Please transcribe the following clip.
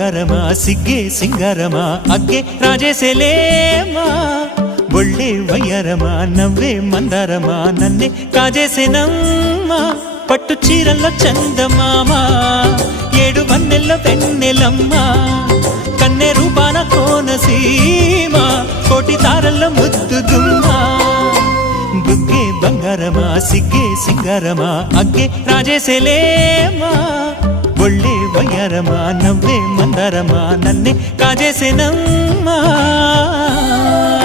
బంగారమా సిగ్గే సింగారమా అగ్గే రాజేసేలేమా ఒళ్ళే వయ్యారమా నవ్వే మందారమా నన్నే కాజేసేనమ్మా పట్టు చీరల్లో చందమామా ఏడు వన్నెల్లో వెన్నెలమ్మా కన్నె రూపాన కోనసీమ కోటి తారల్లో ముద్దుగుమ్మా బుగ్గే బంగారమా సిగ్గే సింగారమా అగ్గే రాజేసేలేమా ఒళ్ళే వయ్యారమా నవ్వే మందారమా నన్నే కాజేసేనమ్మా